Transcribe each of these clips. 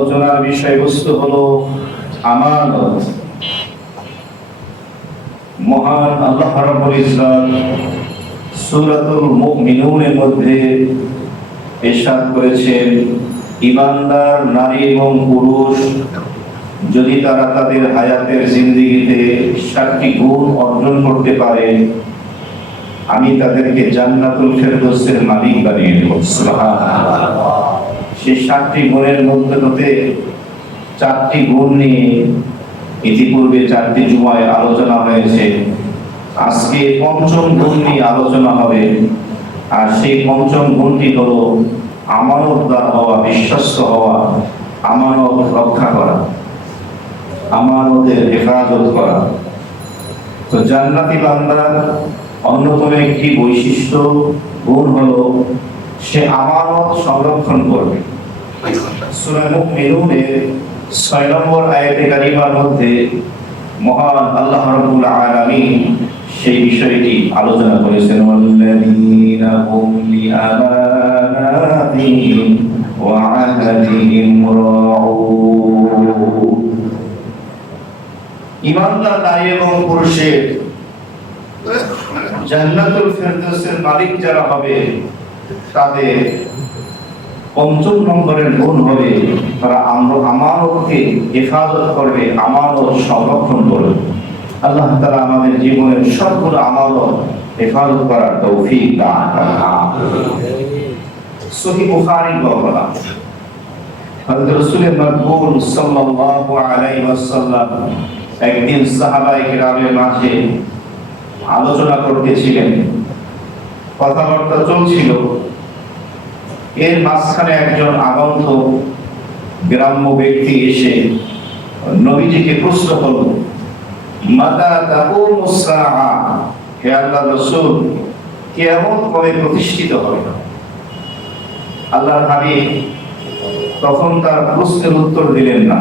আলোচনার বিষয়বস্তু হলো আমানত। মহান আল্লাহ রাব্বুল ইজ্জত সূরাতুল মুমিনুনের মধ্যে ইরশাদ করেছেন, ঈমানদার নারী এবং পুরুষ যদি তারা তাদের হায়াতের জিন্দেগিতে 7টি গুণ অর্জন করতে পারে, আমি তাদেরকে জান্নাতুল ফেরদৌসের মালিক বানিয়ে দেব। সুবহানাল্লাহ। সেই 7টি গুণের মধ্যে হতে 4টি গুণ নিয়ে ইতিপূর্বে 4টি জুমায় আলোচনা হয়েছে। আজকে পঞ্চম গুণ নিয়ে আলোচনা হবে। আর সেই পঞ্চম গুণটি হলো আমানতদার হওয়া, বিশ্বস্ত হওয়া, আমানত রক্ষা করা, আমানতের হেফাজত করা। তো জান্নাতি বান্দার অন্যতম একটি বৈশিষ্ট্য গুণ হলো সে আমানত সংরক্ষণ করবে। সূরা মুমিনুনের 6 নম্বর আয়াতে কারিমার মধ্যে মহান আল্লাহ রাব্বুল আলামিন সেই বিষয়টি আলোচনা করেছেন, ওয়াল্লাযীনা হুম লিআমানাতিহিম ওয়া আহদিহিম রাউন। ঈমানদার নারী এবং পুরুষের জান্নাতুল ফেরদৌসের মালিক যারা হবে, তাদের পঞ্চম নম্বরের গুণ হবে তারা আমানতকে হেফাজত করবে, আমানত সংরক্ষণ করবে। আল্লাহ তাআলা আমাদের জীবনের সবগুলো আমানত হেফাজত করার তৌফিক দান করেন। সহিহ বুখারী বর্ণনা, হযরত রাসূল মাকবুল সাল্লাল্লাহু আলাইহি ওয়াসাল্লাম একদিন সাহাবায়ে কেরামের মাঝে আলোচনা করতেছিলেন, কথাবার্তা চলছিল। এর মাঝখানে একজন আগন্তুক গ্রাম্য ব্যক্তি এসে নবীজিকে প্রশ্ন করল, মাতা তাকুমুস সাআ, হে আল্লাহর রাসূল, কিয়ামত কবে প্রতিষ্ঠিত হবে? আল্লাহর হাবিব তখন তার প্রশ্নের উত্তর দিলেন না,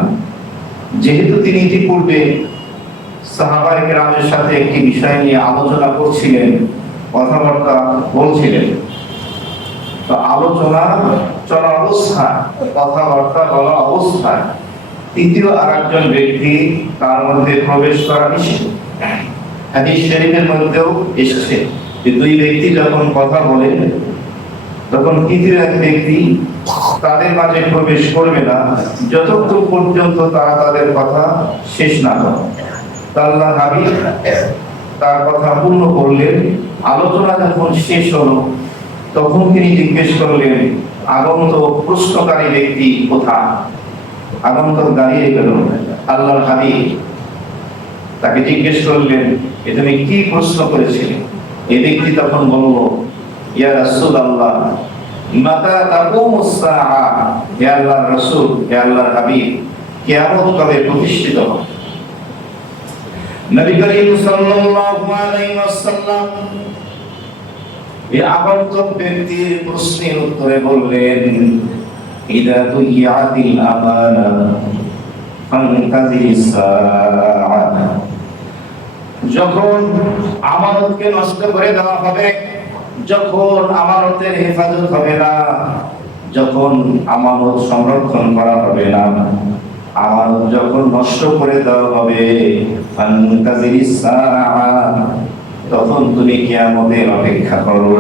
যেহেতু তিনি ইতিপূর্বে সাহাবায়ে কেরামের সাথে একটি বিষয় নিয়ে আলোচনা করছিলেন, কথাবার্তা বলছিলেন। তো আলোচনা চলা অবস্থায়, কথাবার্তা বলা অবস্থায় তৃতীয় আরেকজন ব্যক্তি তার মধ্যে প্রবেশ করা নিষেধ। হাদিস শরীফের মধ্যেও এসেছে যে দুই ব্যক্তি যখন কথা বলে তখন তৃতীয় এক ব্যক্তি তাদের মাঝে প্রবেশ করবে না যতক্ষণ পর্যন্ত তারা তাদের কথা শেষ না করে। আল্লাহর হাবিব তার কথা পূর্ণ করলেন। আলোচনা যখন শেষ হলো তখন তিনি জিজ্ঞেস করলেন, আগন্তুক প্রশ্নকারী ব্যক্তি কোথায়? আগন্তুক দাঁড়িয়ে গেল। আল্লাহর হাবিব তাকে জিজ্ঞেস করলেন, এ তুমি কি প্রশ্ন করেছিলে? এই ব্যক্তি তখন বলল, ইয়া রাসূলুল্লাহ, মাতা তাকুমুস সাআ, হে আল্লাহর রাসূল, হে আল্লাহর হাবিব, কিয়ামত কবে প্রতিষ্ঠিত হবে? নবী করিম সাল্লাল্লাহু আলাইহি ওয়াসাল্লাম এই আগন্তুক ব্যক্তির প্রশ্নের উত্তরে বললেন, ইদা তুইয়াতিল আমানা ফান্তাজিরিস সাআ, যখন আমানতকে নষ্ট করে দেওয়া হবে, যখন আমানতের হেফাজত হবে না, যখন আমানত সংরক্ষণ করা হবে না, আমানত যখন নষ্ট করে দেওয়া হবে, ফান্তাজিরিস সাআ, তখন তুমি কিয়ামতের অপেক্ষা করো।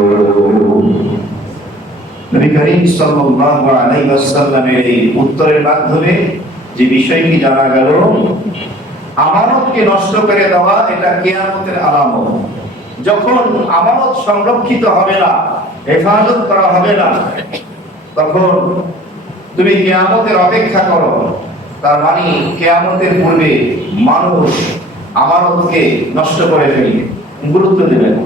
নবী করিম সাল্লাল্লাহু আলাইহি ওয়াসাল্লামের এই উত্তরের মাধ্যমে যে বিষয়টি জানা গেল, আমানতকে নষ্ট করে দেওয়া এটা কিয়ামতের আলামত। যখন আমানত সংরক্ষিত হবে না, হেফাজত করা হবে না, তখন তুমি কিয়ামতের অপেক্ষা করো। তার মানে কিয়ামতের পূর্বে মানুষ আমানতকে নষ্ট করে ফেলবে, গুরুত্ব দেবে না।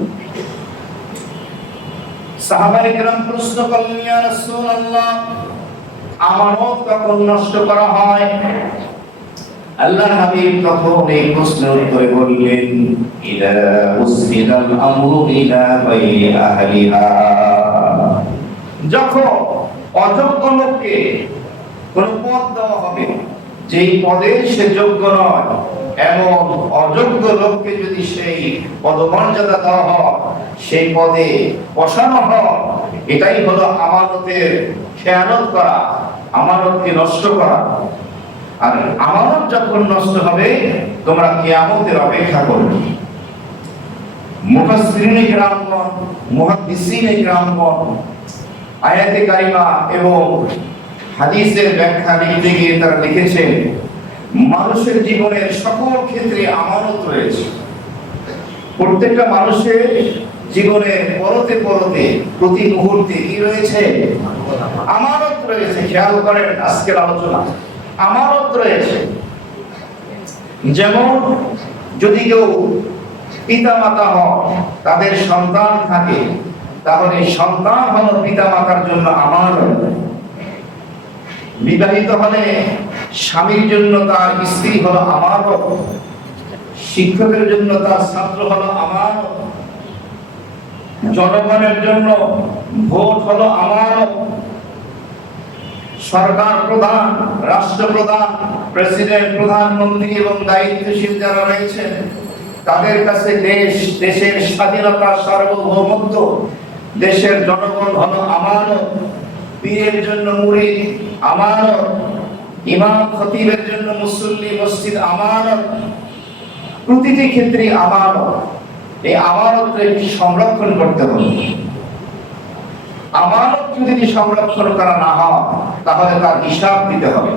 সাহাবায়ে কেরাম প্রশ্ন করলেন, ইয়া রাসূলুল্লাহ, আমানত কখন নষ্ট করা হয়? আল্লাহর হাবিব তখন এই প্রশ্নের উত্তরে বললেন, ইদা উসিদাল আমরু ইলা গায়রি আহলিহা, যখন অযোগ্য লোককে কোন পদ দেওয়া হবে, যেই পদে সে যোগ্য নয়, এবং অযোগ্য লোককে যদি সেই পদমর্যাদা দেওয়া হয়, সেই পদে বসানো হয়, এটাই হলো আমানতের খেয়ানত করা, আমানতকে নষ্ট করা। আর আমানত যখন নষ্ট হবে তোমরা কিয়ামতের অপেক্ষা করবে। মুফাসসিরিনে কিরামগণ, মুহাদ্দিসিনে কিরামগণ আয়াতে কারিমা এবং হাদিসের ব্যাখ্যা লিখতে গিয়ে তারা লিখেছেন, মানুষের জীবনের সকল ক্ষেত্রে আমানত রয়েছে। প্রত্যেকটা মানুষের জীবনে পরতে পরতে প্রতি মুহূর্তে কি রয়েছে? আমানত রয়েছে। খেয়াল করেন আজকের আলোচনা, আমানত রয়েছে। যেমন যদি কেউ পিতা মাতা হয়, তাদের সন্তান থাকে, তাহলে সন্তান হলো পিতা মাতার জন্য আমানত। বিবাহিত হলে স্বামীর জন্য তার স্ত্রী হলো আমানত, শিক্ষকের জন্য তার ছাত্র হলো আমানত, জনগণের জন্য ভোট হলো আমানত, সরকার প্রধান, রাষ্ট্রপ্রধান, প্রেসিডেন্ট, প্রধানমন্ত্রী এবং দায়িত্বশীল যারা রয়েছেন তাদের কাছে দেশের স্বাধীনতা, সার্বভৌমত্ব, দেশের জনগণ হলো আমানত। পীরের জন্য মুরিদ আমানত, ইমাম খতিবের জন্য মুসল্লি মসজিদ আমানত। প্রতিটি ক্ষেত্রে আমানত। এই আমানতকে সংরক্ষণ করতে হবে। আমানত যদি সংরক্ষণ করা না হয় তাহলে তার হিসাব দিতে হবে।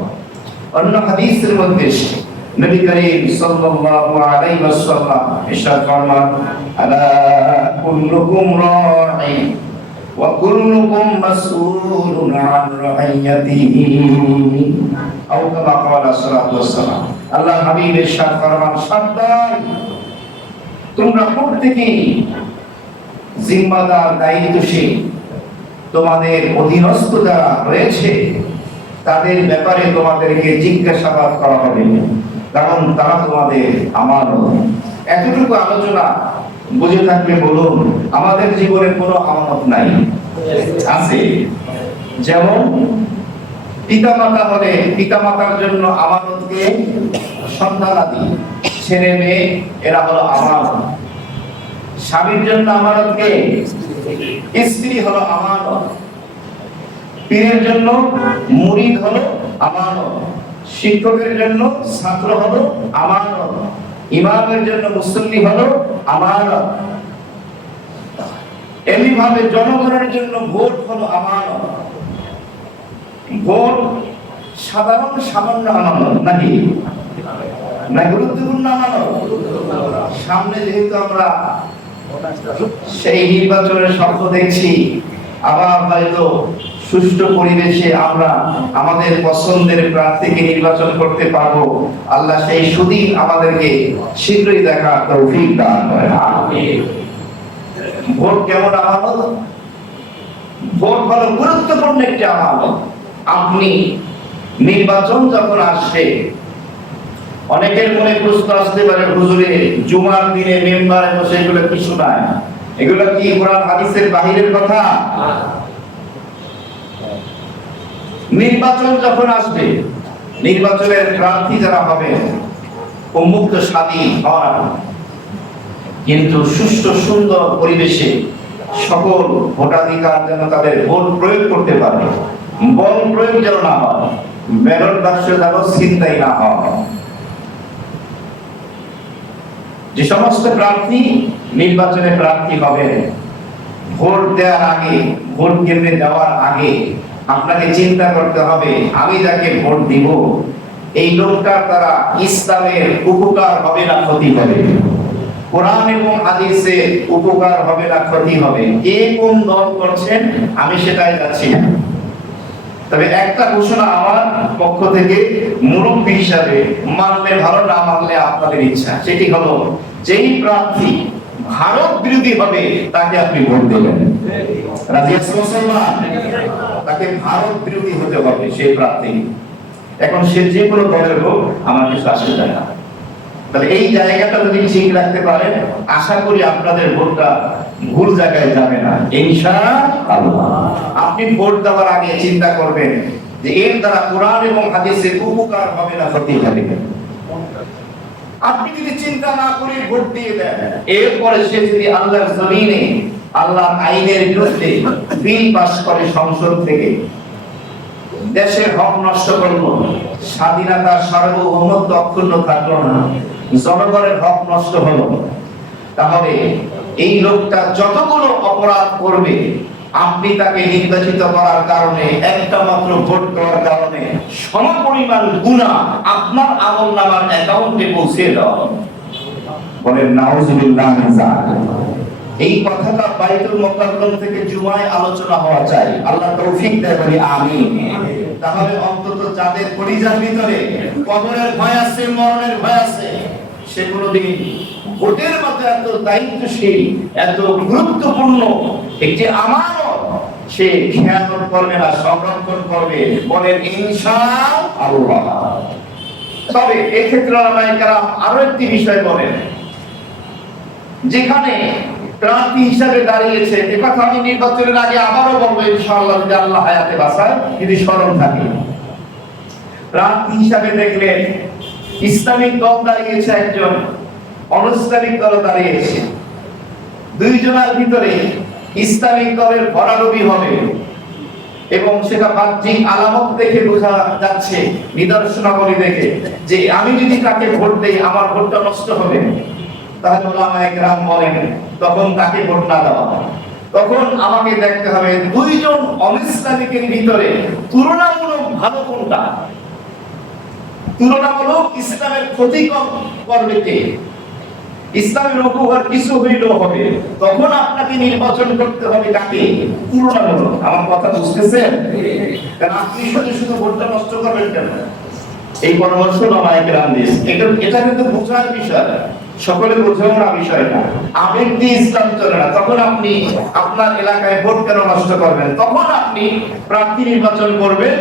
অন্য হাদিসের মধ্যে নবী করিম সাল্লাল্লাহু আলাইহি ওয়াসাল্লাম ইরশাদ ফরমান, আলা কুল্লুকুম রাঈ ওয়া কুল্লুকুম মাসউলুন আন রাইয়াতিহি। আও কামা ক্বালা সাল্লাল্লাহু আলাইহি ওয়াসাল্লাম। আল্লাহর হাবিব ইরশাদ ফরমান, সাবধান, তোমরা প্রত্যেকেই জিম্মাদার, দায়িত্বশীল। তোমাদের অধীনস্থ যারা রয়েছে তাদের ব্যাপারে তোমাদেরকে জিজ্ঞাসাবাদ করা হবে, কারণ তারা তোমাদের আমানত। এতটুকু আলোচনা বুঝে থাকলে বলুন, আমাদের জীবনে কোনো আমানত নাই? আছে। যেমন পিতামাতা হলে পিতামাতার জন্য আমানতকে সন্তানাদি, ছেলে মেয়ে, এরা হলো আমানত। স্বামীর জন্য আমানতকে স্ত্রী হলো আমানত। পীরের জন্য মুরিদ হলো আমানত। শিক্ষকের জন্য ছাত্র হলো আমানত। ইমামের জন্য মুসল্লি হলো আমানত। এমনিভাবে জনগণের জন্য ভোট হলো আমানত। ভোট সাধারণ সামান্য আমানত নাকি? না, গুরুত্বপূর্ণ আমানত। সামনে যেহেতু আমরা সেই নির্বাচনের স্বপ্ন দেখছি, আবার হয়তো সুষ্ঠু পরিবেশে আমরা আমাদের পছন্দের প্রার্থীকে নির্বাচন করতে পারবো। আল্লাহ সেই সুদিন আমাদেরকে শীঘ্রই দেখার তৌফিক দান করেন। আমিন। ভোট কেমন আমানত? ভোট হলো গুরুত্বপূর্ণ একটি আমানত। আপনি নির্বাচন যখন আসবে, অনেকের মনে প্রশ্ন আসতে পারে, হুজুরে জুমার দিনে মেম্বারে বসে এগুলো কি শোনায়? এগুলো কি কোরআন হাদিসের বাহিরের কথা? নির্বাচন যখন আসবে, নির্বাচনের প্রার্থী যারা হবে উন্মুক্ত স্বাধীন হওয়ার, কিন্তু সুষ্ঠু সুন্দর পরিবেশে সকল ভোটাধিকার যেন তাদের ভোট প্রয়োগ করতে পারে, বল প্রয়োগ যেন না হয়, ব্যালট বাক্স যেন ছিনতাই না হয়। যে সমস্ত প্রার্থী নির্বাচনে প্রার্থী হবেন, ভোট দেওয়ার আগে, ভোট কেন্দ্রে যাওয়ার আগে আপনাকে চিন্তা করতে হবে, আমি যাকে ভোট দিব এই লোকটার দ্বারা ইসলামের উপকার হবে না ক্ষতি হবে, কোরআন এবং হাদিসে উপকার হবে না ক্ষতি হবে। কে কোন দল করছেন আমি সেটাই যাচ্ছি না। তবে একটা ঘোষণা আমার পক্ষ থেকে মুরব্বী হিসাবে, মানলে ভালো, না মানলে আপনাদের ইচ্ছা, সেটি হলো যেই প্রার্থী ভারত বিরোধী হবে তাকে আপনি ভোট দেবেন। রাজি আছেন মুসলমান? তাকে ভারত বিরোধী হতে হবে সেই প্রার্থী। এখন সে যে কোনো দলের হোক, আমার কিছু আসে যায় না। তাহলে এই জায়গাটা যদি ঠিক রাখতে পারেন, আশা করি আপনাদের ভোটটা ভুল জায়গায় যাবে না ইনশাআল্লাহ। আপনি ভোট দেওয়ার আগে চিন্তা করবেন যে এর দ্বারা কোরআন এবং হাদিসের উপকার হবে না ক্ষতি হবে। আপনি যদি চিন্তা না করে ভোট দিয়ে দেন, এরপরে সে যদি আল্লাহর জমিনে আল্লাহর আইনের বিরুদ্ধে বিল পাস করে সংসদ থেকে, দেশের হক নষ্ট করলো, স্বাধীনতার সার্বভৌমত্ব অক্ষুণ্ণ থাকলো না, জনগণের হক নষ্ট হলো, তাহলে এই লোকটা যতগুলো অপরাধ করবে আপনি তাকে নির্বাচিত করার কারণে, একটা মাত্র ভোট দেওয়ার কারণে সমপরিমাণ গুনাহ আপনার আমলনামার অ্যাকাউন্টে পৌঁছে দেওয়া হবে। বলেন নাউজুবিল্লাহ মিন যালিক। এই কথাটা বাইতুল মুকাদ্দাস থেকে জুমায় আলোচনা হওয়া চাই। আল্লাহ তৌফিক দেয়, বলি আমিন। তাহলে অন্তত যাদের কলিজার ভিতরে কবরের ভয় আছে, মরণের ভয় আছে, সে কোনোদিন ভোটের মতো এত দায়িত্বশীল, এত গুরুত্বপূর্ণ একটি আমানত সে খেয়ানত করবে না, সংরক্ষণ করবে। বলেন ইনশাআল্লাহ। তবে এই ক্ষেত্রে ওলামায়ে কেরাম আরো একটি বিষয় বলেন, যেখানে প্রার্থী হিসাবে দাঁড়িয়েছে, এ কথা আমি নির্বাচনের আগে আবারও বলবো ইনশাআল্লাহ, যদি আল্লাহ হায়াতে বাঁচায়, যদি স্মরণ থাকে। প্রার্থী হিসাবে দেখলেন ইসলামিক দল দাঁড়িয়েছে, একজন অনৈসলামিক দল দাঁড়িয়েছে। দুইজনের ভিতরে ইসলামিক দলের ভরাডুবি হবে এবং সেটা বাহ্যিক আলামত দেখে বোঝা যাচ্ছে, নিদর্শনাবলী দেখে, যে আমি যদি তাকে ভোট দেই আমার ভোটটা নষ্ট হবে। তাহলে ওলামায়ে কেরাম বলেন তখন তাকে ভোট না দেওয়া, তখন আমাকে দেখতে হবে দুইজন অনৈসলামিকের ভিতরে তুলনামূলক ভালো কোনটা, তুলনামূলক ইসলামের ক্ষতি কম করবে কে, ইসলামের উপকার কিছু হইলেও হবে, তখন আপনাকে নির্বাচন করতে হবে কাকে, তুলনামূলক। আমার কথা বুঝতেছেন? কারণ আপনি শুধু শুধু ভোটটা নষ্ট করবেন কেন? এই পরামর্শ ওলামায়ে কেরাম দিয়েছে। এটা কিন্তু বোঝার বিষয়, সকলে বোঝাও না বিষয়টা। আবেগ দিয়ে ইসলাম চলে না। তখন আপনি আপনার এলাকায় ভোট কেন নষ্ট করবেন? তখন আপনি প্রার্থী নির্বাচন করবেন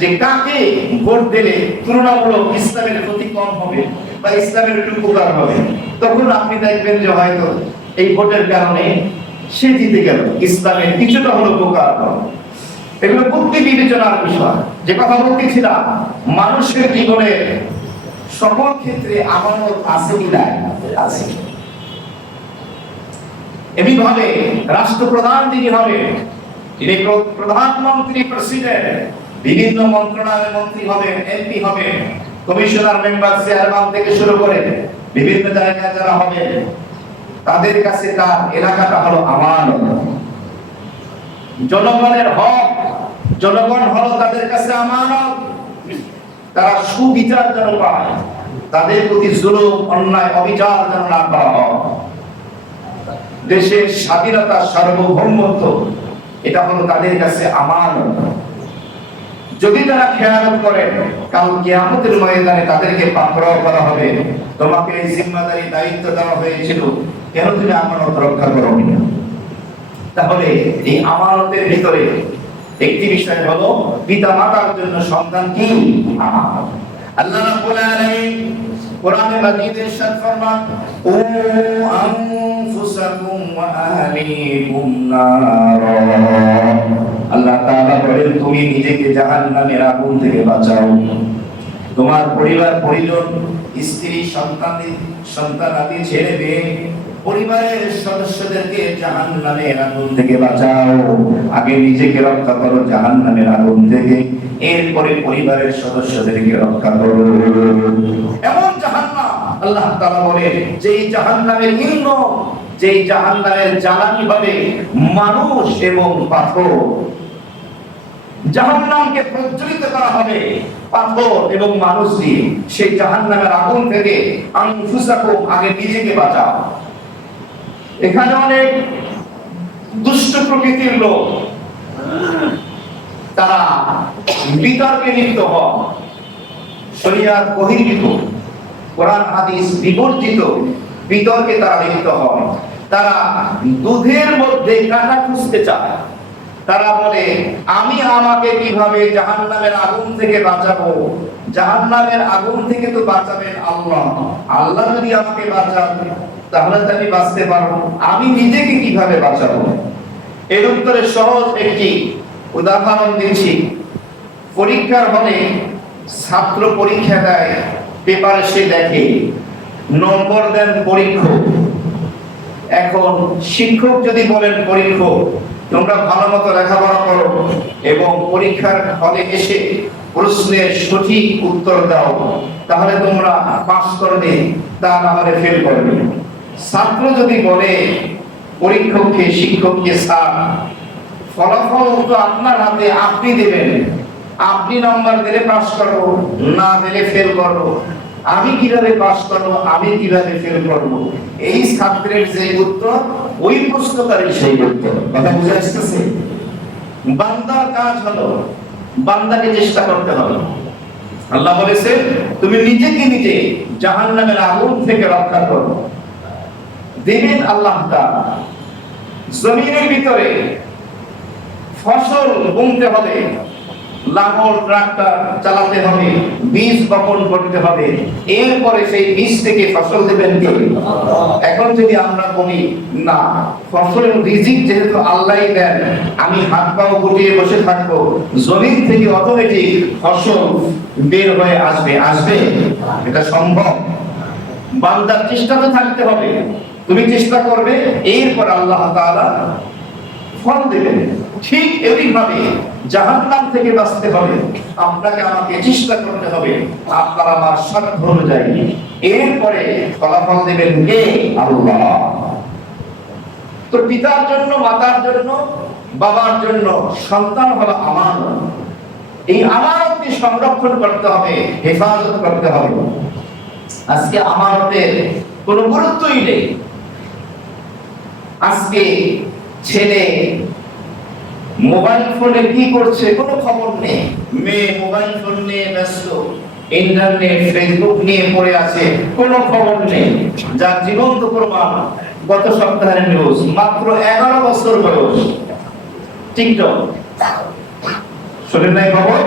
যে কাকে ভোট দিলে তুলনামূলক ইসলামের ক্ষতি কম হবে বা ইসলামের একটু উপকার হবে। তখন আপনি দেখবেন যে হয়তো এই ভোটের কারণে সে জিতে গেল, ইসলামের কিছুটা হলো উপকার হবে। এগুলো বুদ্ধি বিবেচনার বিষয়। যে কথা বলতেছিলাম, মানুষের জীবনে সকল ক্ষেত্রে আমানত আছে কি নাই? আছে। এমনিভাবে রাষ্ট্রপ্রধান যিনি হবে, তিনি প্রধানমন্ত্রী, প্রেসিডেন্ট, বিভিন্ন মন্ত্রণালয়ের মন্ত্রী হবেন, এমপি হবেন, কমিশনার, মেম্বার, চেয়ারম্যান থেকে শুরু করে বিভিন্ন জায়গায় যারা হবে, তাদের কাছে তার এলাকাটা হলো আমানত। জনগণের হক, জনগণ হলো তাদের কাছে আমানত। তারা সুবিচার যেন পায়, তাদের প্রতি জুলুম, অন্যায়, অবিচার যেন না করা হয়। দেশের স্বাধীনতা, সার্বভৌমত্ব, এটা হলো তাদের কাছে আমানত। যদি তারা খেয়ানত করে, কাল কিয়ামতের ময়দানে তাদেরকে পাকড়াও করা হবে। তোমাকে এই জিম্মাদারি, দায়িত্ব দেওয়া হয়েছিল, কেন তুমি আমানত রক্ষা করোনি? তাহলে এই আমানতের ভিতরে একটি বিষয় হলো পিতা মাতার জন্য সন্তান কি আমানত। আল্লাহ রাব্বুল আলামিন কোরআনে মাজিদে ইরশাদ ফরমান, ও আনফুসাকুম ওয়া আহলিকুম নার। আল্লাহ তাআলা বলেন তুমি নিজেকে জাহান্নামের আগুন থেকে বাঁচাও, তোমার পরিবার পরিজন, স্ত্রী, সন্তানাদি ছেড়ে মেয়ে, পরিবারের সদস্যদেরকে জাহান্নামের আগুন থেকে বাঁচাও। আগে নিজেকে রক্ষা করো জাহান্নামের আগুন থেকে, এরপরে পরিবারের সদস্যদেরকে রক্ষা করো। এমন জাহান্নাম আল্লাহ তাআলা বলে, যেই জাহান্নামের ইন্ধন, যেই জাহান্নামের জ্বালানি হবে মানুষ এবং পাথর। জাহান্নামকে প্রজ্বলিত করা হবে পাথর এবং মানুষ দিয়ে। সেই জাহান্নামের আগুন থেকে আনফুসাকুম, আগে নিজেকে বাঁচাও। এখানে অনেক দুষ্ট প্রকৃতির লোক, তারা বিতর্কে লিপ্ত হয়, শরিয়াত বহির্ভূত, কোরআন হাদিস বিবর্জিত বিতর্কে তারা লিপ্ত হয়। তারা দুধের মধ্যে কাঁটা খুঁজতে চায়। তারা বলে আমি আমাকে কিভাবে জাহান্নামের আগুন থেকে বাঁচাবো? জাহান্নামের আগুন থেকে তো বাঁচাবেন আল্লাহ। আল্লাহ যদি আমাকে বাঁচান তাহলে তো আমি বাঁচতে পারবো, আমি নিজেকে কিভাবে বাঁচাবো? এর উত্তরে সহজ একটি উদাহরণ দিচ্ছি। পরীক্ষার হলে ছাত্র পরীক্ষা দেয়, পেপারে সে দেখে, নম্বর দেন পরীক্ষক। এখন শিক্ষক যদি বলেন পরীক্ষক তোমরা ভালো মতো লেখাপড়া করো এবং পরীক্ষার হলে এসে প্রশ্নের সঠিক উত্তর দাও, তাহলে তোমরা পাস করবে, তা না হলে ফেল করবে। ছাত্র যদি বলে পরীক্ষককে, শিক্ষককে, স্যার ফলাফল তো আপনার হাতে, আপনি দেবেন, আপনি নাম্বার দিলে পাস করবো, না দিলে ফেল করবো, আমি কিভাবে পাস করবো, আমি কিভাবে ফেল করবো, এই ছাত্রের যে উত্তর, ওই প্রশ্নকারীর সেই উত্তর। কথা বুঝে আসতেছে? বান্দার কাজ হলো বান্দাকে চেষ্টা করতে হবে। আল্লাহ বলেছে তুমি নিজেকে নিজে জাহান্নামের আগুন থেকে রক্ষা করো। দিবেন আল্লাহ তাআলা। জমিনের ভিতরে ফসল বুনতে হবে, লাঙল ট্রাক্টর চালাতে হবে, বীজ বপন করতে হবে, এরপরে সেই বীজ থেকে ফসল দেবেন কে? এখন যদি আমরা বলি না, ফসলের রিজিক যেহেতু আল্লাহই দেন, আমি হাত পাও গুটিয়ে বসে থাকবো, জমিন থেকে অটোমেটিক ফসল বের হয়ে আসবে, আসবে? এটা সম্ভব? বান্দার চেষ্টা তো থাকতে হবে, তুমি চেষ্টা করবে, এরপর আল্লাহ তাআলা ফল দেবেন। ঠিক এইভাবে জাহান্নাম থেকে বাঁচতে হবে, আপনাকে আমাকে চেষ্টা করতে হবে আপনার আমার সাধ্য অনুযায়ী, এরপরে ফলাফল দেবেন কে? আল্লাহ। তো পিতার জন্য, মাতার জন্য, বাবার জন্য সন্তান হলো আমানত। এই আমানতকে সংরক্ষণ করতে হবে, হেফাজত করতে হবে। আজকে আমানতের কোনো গুরুত্বই নেই। আজকে ছেলে মোবাইল ফোনে কি করছে কোনো খবর নেই, মেয়ে মোবাইল ফোন নিয়ে ব্যস্ত, ইন্টারনেট, ফেসবুক নিয়ে পড়ে আছে, কোনো খবর নেই। যার জীবন্ত প্রমাণ গত সপ্তাহের নিউজ, মাত্র 11 বছর বয়স, টিকটক, শোনেন নাই খবর?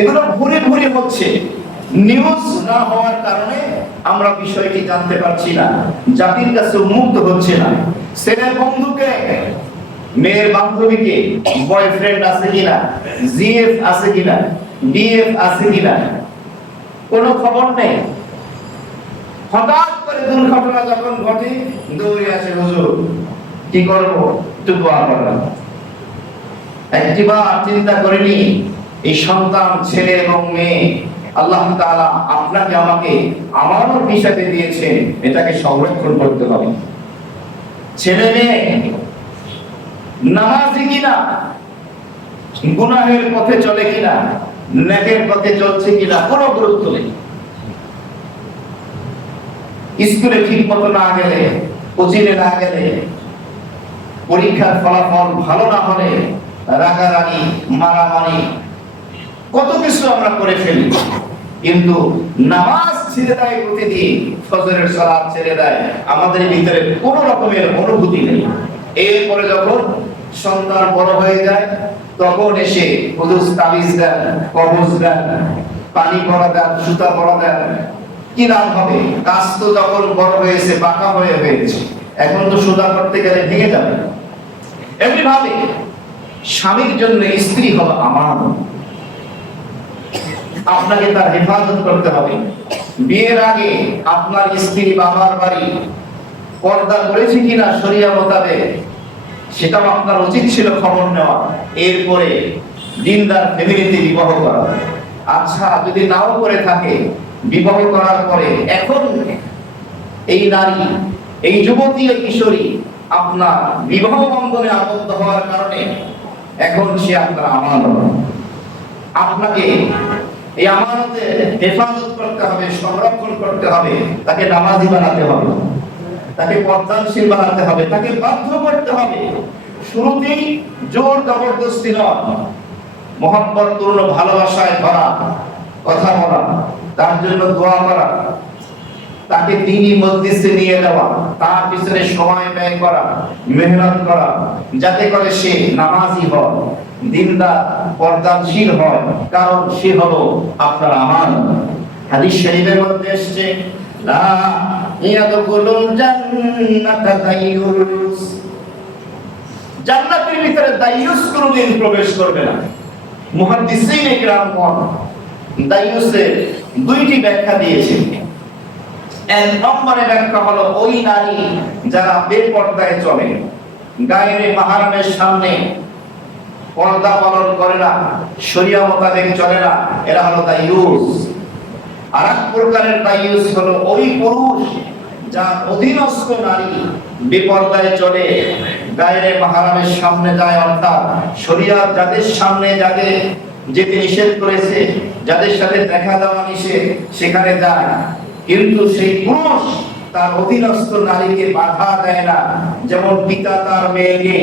এগুলো ভুরে ভুরে হচ্ছে। নিউজ না হওয়ার কারণে আমরা বিষয়টি জানতে পারছি না, জাতির কাছে উন্মুক্ত হচ্ছে না। ছেলের বন্ধুকে, মেয়ের বান্ধবীকে বয়ফ্রেন্ড আছে কিনা, জিএফ আছে কিনা, ডিএফ আছে কিনা, কোনো খবর নেই। হঠাৎ করে দুর্ঘটনা যখন ঘটে, দৌড়ে আসে হুজুর, কি করব, একটু দোয়া করলাম। একটিবার চিন্তা করেনি এই সন্তান, ছেলে এবং মেয়ে আল্লাহ তাআলা আপনাকে আমাকে আমানত হিসেবে দিয়েছেন, এটাকে সংরক্ষণ করতে হবে। ছেলে মেয়ে নামাজি কিনা, গুনাহের পথে চলে কিনা, নেকের পথে চলছে কিনা, কোনো গুরুত্ব নেই। স্কুলে ঠিক মতো না গেলে, কোচিংয়ে না গেলে, পরীক্ষার ফলাফল ভালো না হলে রাগারাগি, মারামারি, কত কিছু আমরা করে ফেলি। কিন্তু নামাজ ছেড়ে দেয় প্রতিদিন, ফজরের সালাত ছেড়ে দেয়, আমাদের ভিতরে কোনো রকমের অনুভূতি নেই। এরপরে যখন সন্তান বড় হয়ে যায়, তখন এসে হুজুর তাবিজ দেন, কবজ দেন, পানি পরা দেন, সুতা পরা দেন, কি লাভ হবে? কাজ তো যখন বড় হয়েছে, বাঁকা হয়ে হয়েছে, এখন তো সুতা করতে গেলে ভেঙে যাবে। এমনি ভাবে স্বামীর জন্য স্ত্রী হলো আমানত। আপনাকে তার হেফাজত করতে হবে। বিয়ের আগে আপনার স্ত্রী বাবার বাড়ি পর্দা করেছে কিনা শরিয়া মোতাবেক, সেটাও আপনার উচিত ছিল খবর নেওয়া, এরপরে দিনদার ফ্যামিলিতে বিবাহ করা। আচ্ছা, যদি নাও করে থাকে, বিবাহ করার পরে এখন এই নারী, এই যুবতী, এই কিশোরী আপনার বিবাহ বন্ধনে আবদ্ধ হওয়ার কারণে এখন সে আপনার আমানত। আপনাকে এই আমানতে হেফাজত করতে হবে, সংরক্ষণ করতে হবে, তাকে নামাজি বানাতে হবে, তাকে পর্দানশীল বানাতে হবে, তাকে বাধ্য করতে হবে। শুরুতেই জোর জবরদস্তি নয়, মহব্বতপূর্ণ ভালোবাসায় ভরা কথা বলা, তার জন্য দোয়া করা, তাকে দ্বীনি মজলিসে নিয়ে যাওয়া, তার পিছনে সময় ব্যয় করা, মেহনত করা, যাতে করে সে নামাজি হয়, দিনদার, পর্দানশীল হয়, কারণ সে হলো আপনার আমানত। হাদিস শরীফের মধ্যে এসেছে, লা ইয়াদখুলুল জান্নাতা দাইয়ুস, জান্নাতের ভিতরে দাইয়ুস কোনদিন প্রবেশ করবে না। মুহাদ্দিসিনে কিরামগণ দাইয়ুসের দুইটি ব্যাখ্যা দিয়েছেন। এক নম্বরে ব্যাখ্যা হলো ওই নারী যারা বেপর্দায় চলে, গায়রে মাহরামের সামনে পর্দা পালন করে না, শরিয়া মোতাবেক চলে না, এরা হলো দায়ুস। আর এক প্রকারের দায়ুস হলো ওই পুরুষ যার অধীনস্থ নারী বেপর্দায় চলে, গায়রে মাহরামের সামনে যায়, অর্থাৎ শরিয়াত যাদের সামনে যাদের যেতে নিষেধ করেছে, যাদের সাথে দেখা দেওয়া নিষেধ, সেখানে যায়, কিন্তু সেই পুরুষ তার অধীনস্থ নারীকে বাধা দেয় না। যেমন পিতা তার মেয়েকে,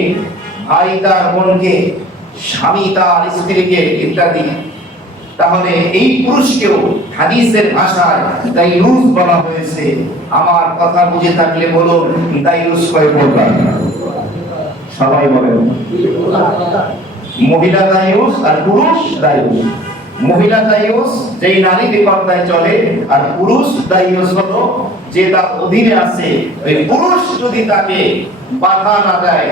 ভাই তার বোনকে, স্বামী তার স্ত্রীকে ইত্যাদি। তাহলে এই পুরুষকেও হাদিসের ভাষায় দায়ুস বলা হয়েছে। আমার কথা বুঝে থাকলে বলুন, দায়ুস কয় প্রকার? সবাই বলেন। মহিলা দায়ুস আর পুরুষ দায়ুস। মহিলা দায়ুস যেই নারী বেপর্দায় চলে, আর পুরুষ দায়ুস হলো যে তার অধীনে আছে। ওই পুরুষ যদি তাকে বাধা না দেয়,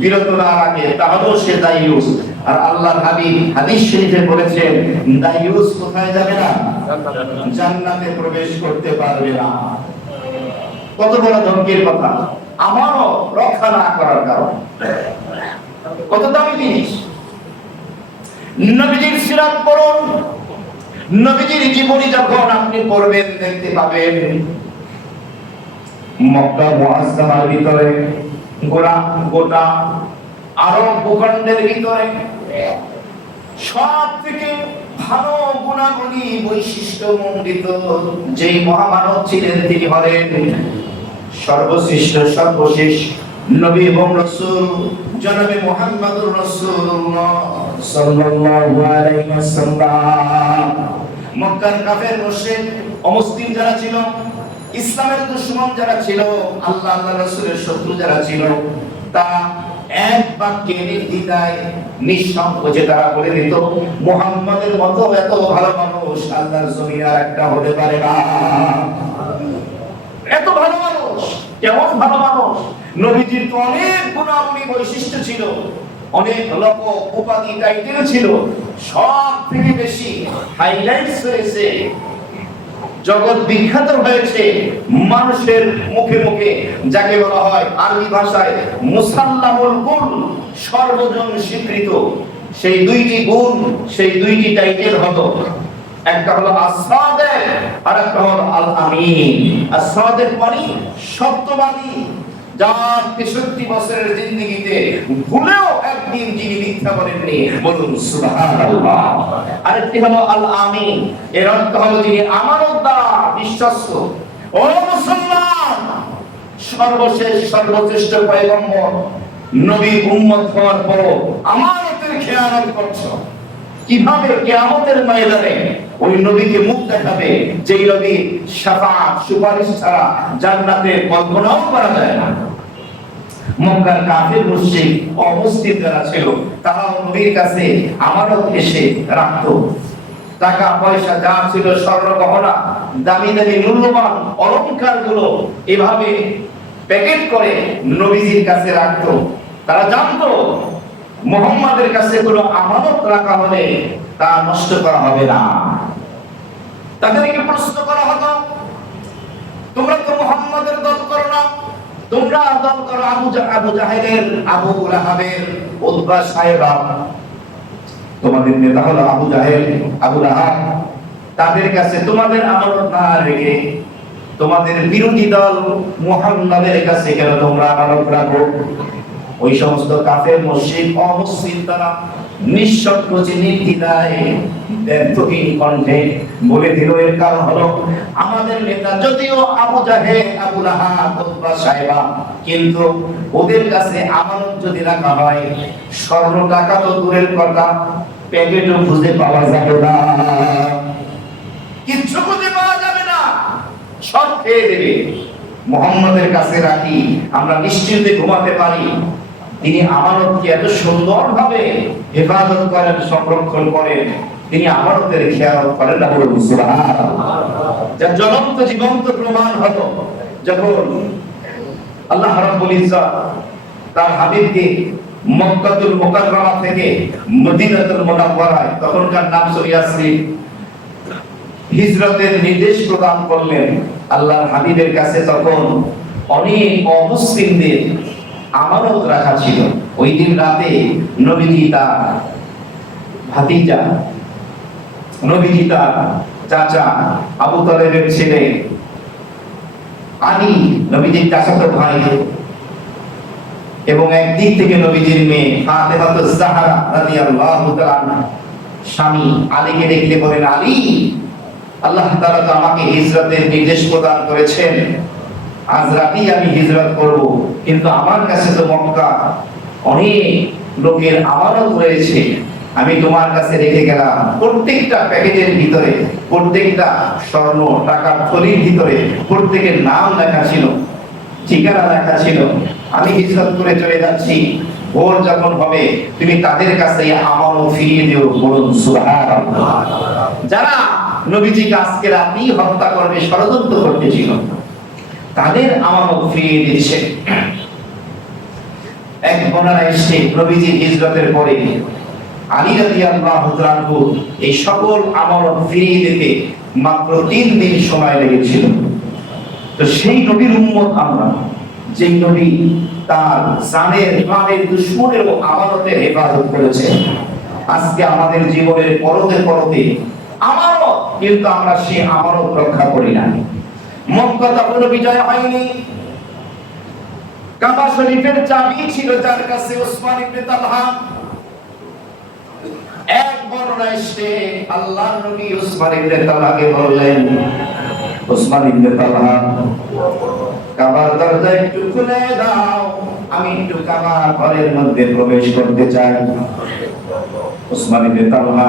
বিরত না রাখে, তাহলেও সে দায়ুস। আর আল্লাহর হাবিব হাদিস শরীফে বলেছেন, দায়ুস কোথায় যাবে না? জান্নাতে প্রবেশ করতে পারবে না। কত বড় ধমকের কথা! আমারও রক্ষা না করার কারণ। কত দামি জিনিস! নবীজির সিরাত পড়ুন, নবীজির জীবনী যখন আপনি পড়বেন দেখতে পাবেন মক্কা মুআজ্জামার ভিতরে, গোটা আরব ভূখণ্ডের ভিতরে সব থেকে ভালো গুণাগুণী বৈশিষ্ট্য মণ্ডিত যেই মহামানব ছিলেন, তিনি হলেন সর্বশ্রেষ্ঠ সর্বশেষ নবী এবং রাসূল জনাবে মুহাম্মদুর রাসূলুল্লাহ সাল্লাল্লাহু আলাইহি ওয়াসাল্লাম। মক্কার কাফের মুশরিক অমুসলিম যারা ছিল, ইসলামের দুশমন যারা ছিল, আল্লাহ রাসূলের শত্রু যারা ছিল, তা এক বাক্যে নির্দ্বিধায় নিঃসংকোচে তারা বলে দিত, মুহাম্মদের মতো এত ভালো মানুষ আল্লাহর জমিনে আর একটা হতে পারে না। এত ভালো মানুষ, কেমন ভালো মানুষ! নবীজির তো অনেক গুণাবলী বৈশিষ্ট্য ছিল, অনেক লোক উপাধি টাইটেল ছিল, সব থেকে বেশি হাইলাইটস হয়েছে, জগৎ বিখ্যাত হয়েছে মানুষের মুখে মুখে, যাকে বলা হয় আরবি ভাষায় মুসাল্লামুল কুল, সর্বজন স্বীকৃত। সেই দুইটি গুণ, সেই দুইটি টাইটেল হলো, একটা হলো as-সাদিক আর একটা হলো আল-আমিন। as-সাদিক মানে সত্যবাদী, যার 63 বছরের জিন্দেগিতে ভুলেও একদিন যিনি মিথ্যা বলেননি, বলুন সুবহানাল্লাহ। আরেকটি হলো আল-আমিন, এর অর্থ হলো যিনি আমানতদার, বিশ্বস্ত। ও মুসলমান, সর্বশেষ সর্বশ্রেষ্ঠ পয়গম্বর নবী উম্মত হওয়ার পর আমানতের খেয়ানত করছো। কিভাবে? কিয়ামতের ময়দানে ওই নবীকে মুখ দেখাবে যেই নবী শাফাআত, সুপারিশ ছাড়া জান্নাতে কল্পনাও করা যায় না। মক্কার কাফির মুশরিক অমুসলিম যারা ছিল, তারাও নবীর কাছে আমানত এসে রাখতো। টাকা পয়সা যা ছিল, স্বর্ণ গহনা, দামি দামি মূল্যবান অলংকার গুলো এভাবে প্যাকেট করে নবীজির কাছে রাখতো। তারা জানতো মুহাম্মাদের কাছে কোনো আমানত রাখা হলে তা নষ্ট করা হবে না। তাদেরকে প্রশ্ন করা হতো, তোমরা তো মুহাম্মাদের দল করো না, তোমরা দল করো আবু জাহেলের, আবু লাহাবের, উতবা সাইবা। তোমাদের নেতা হলো আবু জাহেল, আবু লাহাব। তাদের কাছে তোমাদের আমানত না রেখে তোমাদের বিরোধী দল মুহাম্মাদের কাছে কেন তোমরা আমানত রাখো? ওই সমস্ত কাফের মুশরিক অমুসলিম তারা নিঃসংকোচে নির্দ্বিধায় ব্যর্থহীন কণ্ঠে বলে দিল, এর কারণ হলো আমাদের নেতা যদিও আবু জাহেল, আবু লাহাব, উতবা সাইবা, কিন্তু ওদের কাছে আমানত যদি রাখা হয়, স্বর্ণ টাকা তো দূরের কথা, প্যাকেটও খুঁজে পাওয়া যাবে না, কিচ্ছু খুঁজে পাওয়া যাবে না, সব খেয়ে দেবে। মুহাম্মাদের কাছে রাখি, আমরা নিশ্চিন্তে ঘুমাতে পারি। তিনি আমানতকে এত সুন্দরভাবে হেফাজত করেন, সংরক্ষণ করেন, তিনি আমানতের খেয়াল করেন না, বলুন সুবহানাল্লাহ। যা জ্বলন্ত জীবন্ত প্রমাণ হলো যখন আল্লাহ রাব্বুল ইজ্জত তার হাবিবকে মক্কাতুল মুকাররমা থেকে মদিনাতুল মুনাওয়ারায়, তখনকার নাম ছিল ইয়াসরিব, হিজরতের নির্দেশ প্রদান করলেন। আল্লাহর হাবিবের কাছে তখন অনেক অমুসলিমদের আমানত রাখা ছিল। ওই দিন রাতে নবীজি তার ভাতিজা, নবীজি তার চাচা আবু তালেবের ছেলে আলী, নবীজির চাচাতো ভাই, এবং একদিক থেকে নবীজির মেয়ে ফাতেমাতুজ জাহরা রাদিয়াল্লাহু তাআলা স্বামী আলীকে দেখলে বলেন, আলী, আল্লাহ তাআলা তো আমাকে হিজরতের নির্দেশ প্রদান করেছেন, আজ রাতেই আমি হিজরত করব, কিন্তু আমার কাছে তো মক্কা অনেক লোকের আমানত রয়েছে, আমি তোমার কাছে রেখে গেলাম। প্রত্যেকটা প্যাকেটের ভিতরে, প্রত্যেকটা স্বর্ণ টাকার থলির ভিতরে প্রত্যেকের নাম লেখা ছিল, ঠিকানা লেখা ছিল। আমি হিজরত করে চলে যাচ্ছি, ভোর যখন হবে তুমি তাদের কাছে আমানত ফিরিয়ে দিও। বলুন সুবহানাল্লাহ। যারা নবীজিকে আজকে রাতেই হত্যা করবে ষড়যন্ত্র করতেছিল, তাদের আমানত ফিরিয়ে দিচ্ছে। এক বর্ণনা এসেছে, নবীজি হিজরতের পরে আলী রাদিয়াল্লাহু তাআলা এই সকল আমানত ফিরিয়ে দিতে মাত্র 3 দিন সময় লেগেছিল। তো সেই নবীর উম্মত আমরা, যেই নবী তার জানের প্রাণের দুশমনের আমানতের হেফাজত করেছে, আজকে আমাদের জীবনের পরতে পরতে আমানত, কিন্তু আমরা সেই আমানত রক্ষা করি না। মক্কা তখনও বিজয় হয়নি। কাবা শরীফের চাবি ছিল যার কাছে, ওসমান ইবনে তালহা। এক বর্ণনা এসেছে, আল্লাহর নবী ওসমান ইবনে তালহাকে বললেন, ওসমান ইবনে তালহা, কাবার দরজা একটু খুলে দাও, আমি একটু কাবা ঘরের মধ্যে প্রবেশ করতে চাই। ওসমান ইবনে তালহা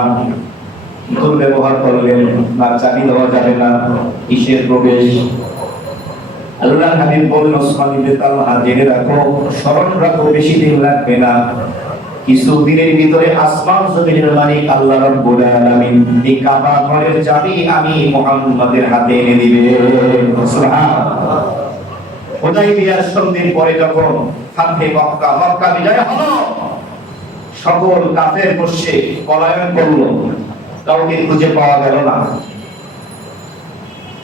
দুর্ব্যবহার করলেন, না চাবি দেওয়া যাবে না, কিসের প্রবেশ? আল্লাহর হাবিব বললেন, ওসমান ইবনে তালহা, জেনে রাখো, স্মরণ রাখো, বেশি দিন লাগবে না, কিছু দিনের ভিতরে আসমান জমিনের মালিক আল্লাহ রাব্বুল আলামিন এই কাবা ঘরের চাবি আমি মুহাম্মাদের হাতে এনে দিবে। সুবহানাল্লাহ। হুদায়বিয়ার সন্ধির পরে যখন ফাতহে মক্কা, মক্কা বিজয় হলো, সকল কাফের মুশরিক পলায়ন করলো, কাউকে খুঁজে পাওয়া গেল না।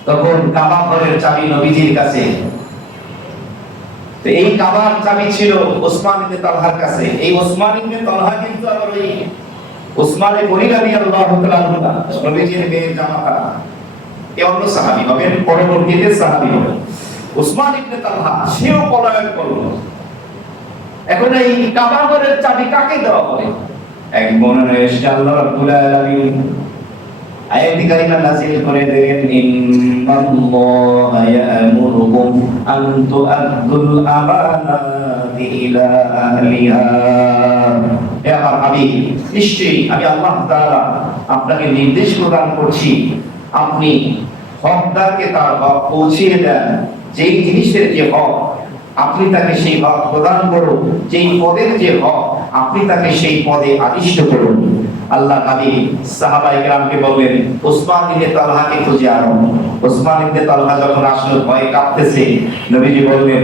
তখন কাবা ঘরের চাবি নবীজির কাছে। তো এই কাবার চাবি ছিল ওসমান ইবনে তালহার কাছে। এই ওসমান ইবনে তালহা কিন্তু আবার ওই ওসমানে গনি রাদিয়াল্লাহু তাআলা নবীজির মেয়ের জামাতা, এই অন্য সাহাবী হবেন, পরবর্তীতে সাহাবী হবেন। ওসমান ইবনে তালহা সেও পলায়ন করলো। এখন এই কাবা ঘরের চাবি কাকে দেওয়া হবে? এক বর্ণনায় এসেছে, আল্লাহ রাব্বুল আলামিন আয়াত কারিমা নাযিল করে দিলেন, ইন্নাল্লাহা ইয়া'মুরুকুম আন তু'আদ্দুল আমানাতি ইলা আহলিহা। হে আমার হাবিব, নিশ্চয়ই আমি আল্লাহ তাআলা আপনাকে নির্দেশ প্রদান করছি, আপনি হকদারকে তার হক পৌঁছিয়ে দেন। যেই জিনিসের যে হক, আপনি তাকে সেই হক প্রদান করুন। যেই পদের যে হক, আপনি তাকে সেই পদে আদিষ্ট করুন। আল্লাহ নবী সাহাবায়ে কেরামকে বললেন, ওসমান ইবনে তালহাকে খুঁজে আনো। ওসমান ইবনে তালহা যখন আসলো, ভয়ে কাঁপতেছে, নবীজি বললেন,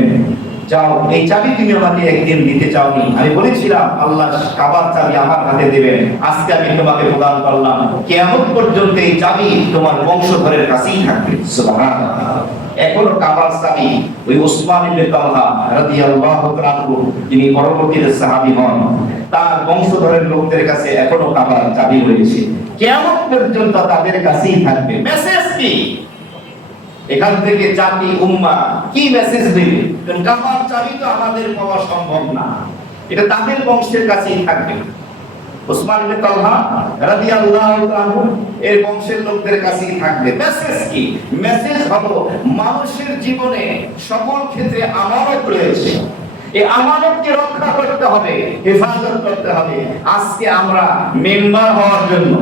যাও, এই চাবি তুমি আমাকে একদিন দিতে চাওনি, আমি বলেছিলাম আল্লাহ কাবার চাবি আমার হাতে দেবেন, আজকে আমি তোমাকে প্রদান করলাম, কিয়ামত পর্যন্ত এই চাবি তোমার বংশধরের কাছেই থাকবে। সুবহানাল্লাহ। এখনো কাবার চাবি ওই ওসমান ইবনে তালহা রাদিয়াল্লাহু তাআলা, যিনি পরবর্তীতে সাহাবী হন, তার বংশধরের লোকদের কাছে এখনো কাবার চাবি রয়েছে, কিয়ামত পর্যন্ত তাদের কাছেই থাকবে। মেসেজ কি? এখান থেকে জাতি উম্মাহ কি মেসেজ দিবে? কারণ কাবার চাবি তো আমাদের পাওয়া সম্ভব না, এটা তাদের বংশের কাছেই থাকবে। ওসমান ইবনে তালহা রাদিয়াল্লাহু তাআলা এর বংশের লোকদের কাছেই থাকবে। মেসেজ কি? মেসেজ হলো, মানুষের জীবনে সকল ক্ষেত্রে আমানত রয়েছে, এই আমানতকে রক্ষা করতে হবে, হেফাজত করতে হবে। আজকে আমরা মেম্বার হওয়ার জন্য,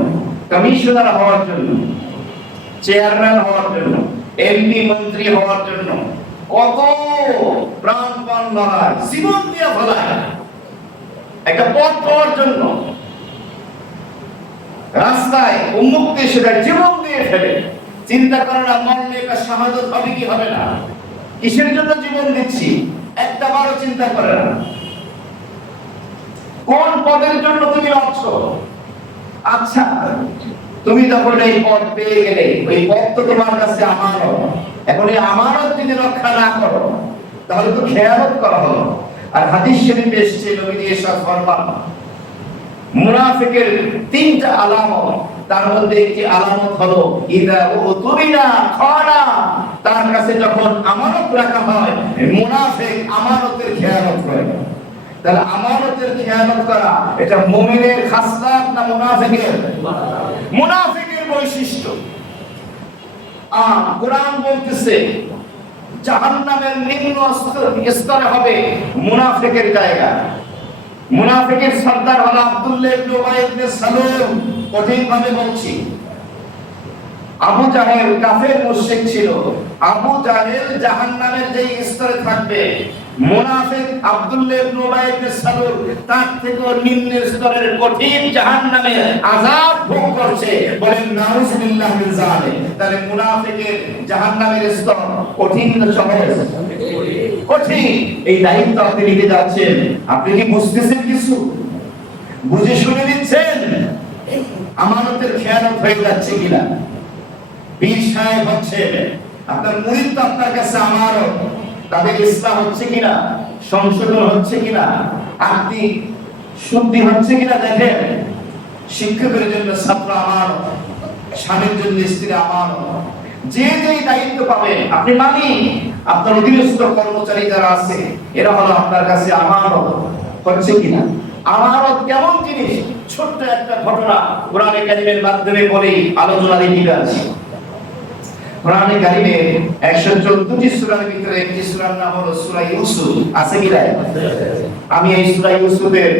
কমিশনার হওয়ার জন্য, চেয়ারম্যান হওয়ার জন্য, এমপি মন্ত্রী হওয়ার জন্য কত প্রাণপণ লড়াই, জীবন দিয়ে ফেলায় একটা পদ পাওয়ার জন্য। রাস্তায় উন্মুক্তি সেটা জীবন দিয়ে ফেলে। চিন্তা করে না মরলে একটা শাহাদাত হবে কি হবে না, কিসের জন্য জীবন দিচ্ছি একটা বারও চিন্তা করে না। কোন পদের জন্য তুমি লড়ছো? আচ্ছা, তুমি যখন এই পদ পেয়ে গেলে, ওই পদ তো তোমার কাছে আমানত। এখন এই আমানত যদি রক্ষা না করো, তাহলে তো খেয়ানত করা হলো। আর হাদিস শরীফে এসেছে নবী ইরশাদ ফরমান মুনাফিকের তিনটা আলামত, তার মধ্যে একটি আলামত হলো ইদা উতুবিনা খানা, তার কাছে যখন আমানত রাখা হয় মুনাফিক আমানতের খেয়ানত করে। তাহলে আমানতের খেয়ানত করা এটা মুমিনের খাসলাত না মুনাফিকের? মুনাফিকের বৈশিষ্ট্য। কোরআন বলতেছে জাহান্নামের নিম্ন স্তরে হবে মুনাফিকের জায়গা। মুনাফিকের সর্দার হলো আব্দুল্লাহ ইবনে উবাই ইবনে সালুল। কঠিন ভাবে বলছি, আবু জাহেল কাফের মুশরিক ছিল। আবু জাহেল জাহান্নামের যে স্তরে থাকবে, মুনাফিক আব্দুল্লাহ ইবনে উবাই ইবনে সালুল তার থেকে নিম্ন স্তরের কঠিন জাহান্নামে আযাব ভোগ করছে। বলেন নাউযুবিল্লাহি মিন যালিক। তাহলে মুনাফিকের জাহান্নামের স্তর কঠিন না সহজ? কঠিন। এই দায়িত্ব আপনি নিতে যাচ্ছেন, আপনি কি বুঝতেছেন? কিছু বুঝে শুনে নিচ্ছেন? আমানতের খেয়ানত হয়ে যাচ্ছে কিনা? পীর সাহেব হচ্ছে আপনার মুরিদ, তো আপনার কাছে আমানত, তাদের ইসলাম হচ্ছে কিনা, সংশোধন হচ্ছে কিনা, আপনি শুদ্ধি হচ্ছে কিনা দেখেন। শিক্ষকের জন্য ছাত্র আমানত, স্বামীর জন্য স্ত্রী আমানত। যে যে দায়িত্ব পাবে আপনি মানি, আপনার অধীনস্থ কর্মচারী যারা আছে এরা হলো আপনার কাছে আমানত, হচ্ছে কিনা? আমানত কেমন জিনিস? ছোট্ট একটা ঘটনা কোরআনে কারীমের মাধ্যমে বলেই আলোচনা দিতে আছে। কোরআনে কারীমে 114টি সূরার ভিতরে একটি সূরার নাম হলো সূরা ইউসুফ। আছে কি না? আমি এই সূরা ইউসুফের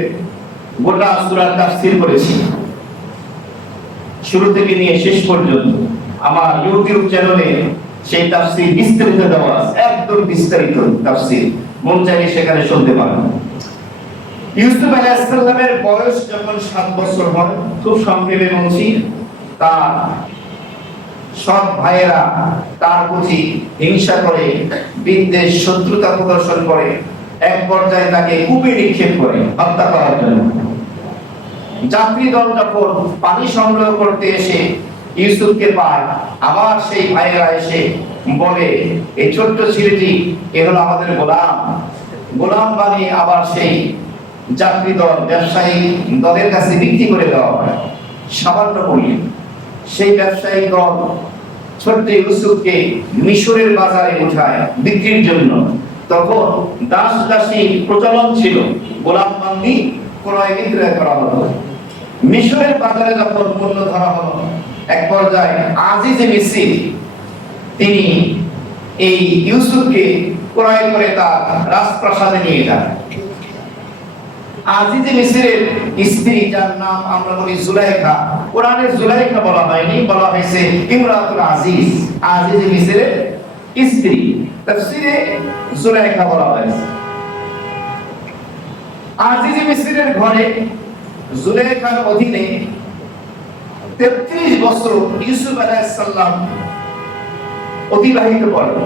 গোটা সূরার তাফসীর করেছি, শুরু থেকে নিয়ে শেষ পর্যন্ত। আমার ইউটিউব চ্যানেলে সেই তাফসীর বিস্তারিত দেওয়া আছে, একদম বিস্তারিত তাফসীর, মন চাইলে সেখানে শুনতে পারেন। ইউসুফ আলাইহিস সালামের বয়স যখন 7 বছর হয়, খুব সংক্ষেপে বলছি, তার সব ভাইয়েরা তার প্রতি হিংসা করে, বিদ্বেষ শত্রুতা প্রদর্শন করে, এক পর্যায়ে তাকে কূপে নিক্ষেপ করে হত্যা করার জন্য। যাত্রী দল যখন পানি সংগ্রহ করতে এসে ইউসুফকে পায়, আবার সেই ভাইয়েরা এসে বলে এই ছোট্ট ছেলেটি এ হলো আমাদের গোলাম। গোলাম বানিয়ে আবার সেই যাত্রী দল ব্যবসায়ী দলের কাছে বিক্রি করে দেওয়া হয় সামান্য মূল্যে। সেই ব্যবসায়ী দল ছোট্ট ইউসুফকে মিশরের বাজারে উঠায় বিক্রির জন্য। তখন দাস দাসী প্রচলন ছিল, গোলাম বান্দি ক্রয় বিক্রয় করা হতো। মিশরের বাজারে যখন মূল্য ধরা হলো, এক পর্যায়ে আজিজে মিসর তিনি এই ইউসুফকে ক্রয় করে তার রাজপ্রাসাদে নিয়ে যান। আজিজে মিসরের স্ত্রী, যার নাম আমরা বলি জুলাইখা, কোরআনে জুলাইখা বলা হয়নি, বলা হয়েছে ইমরাতুল আজিজ, আজিজে মিসরের স্ত্রী। তাফসীরে জুলাইখা বলা হয়েছে। আজিজে মিসরের ঘরে জুলাইখার অধীনে 33 বছর ইউসুফ আলাইহিস সালাম অতিবাহিত করেন।